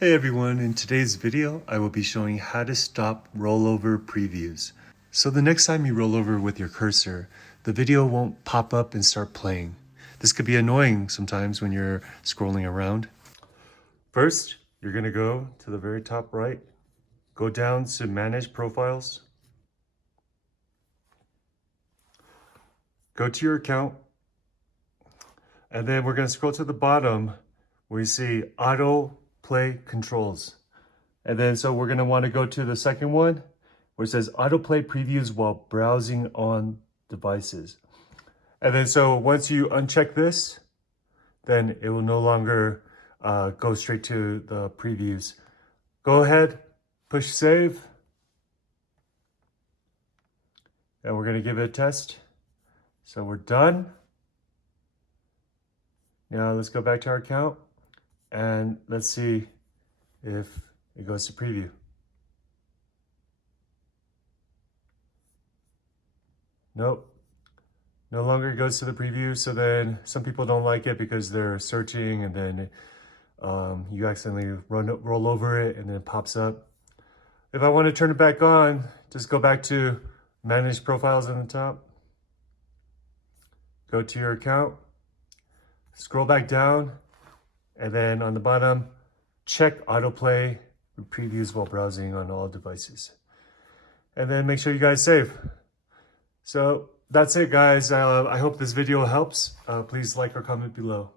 Hey everyone, in today's video, I will be showing how to stop rollover previews. So the next time you roll over with your cursor, the video won't pop up and start playing. This could be annoying sometimes when you're scrolling around. First, you're gonna go to the very top right, go down to Manage Profiles, go to your account, and then we're gonna scroll to the bottom where you see Auto Play Controls. And then so we're going to want to go to the second one where it says autoplay previews while browsing on devices. And then so once you uncheck this, then it will no longer go straight to the previews. Go ahead, push save. And we're going to give it a test. So we're done. Now let's go back to our account and let's see if it goes to preview. Nope, no longer goes to the preview. So then some people don't like it because they're searching and then you accidentally roll over it and then it pops up. If I want to turn it back on, just go back to Manage Profiles on the top. Go to your account, scroll back down, and then on the bottom, check autoplay previews while browsing on all devices. And then make sure you guys save. So that's it, guys. I hope this video helps. Please like or comment below.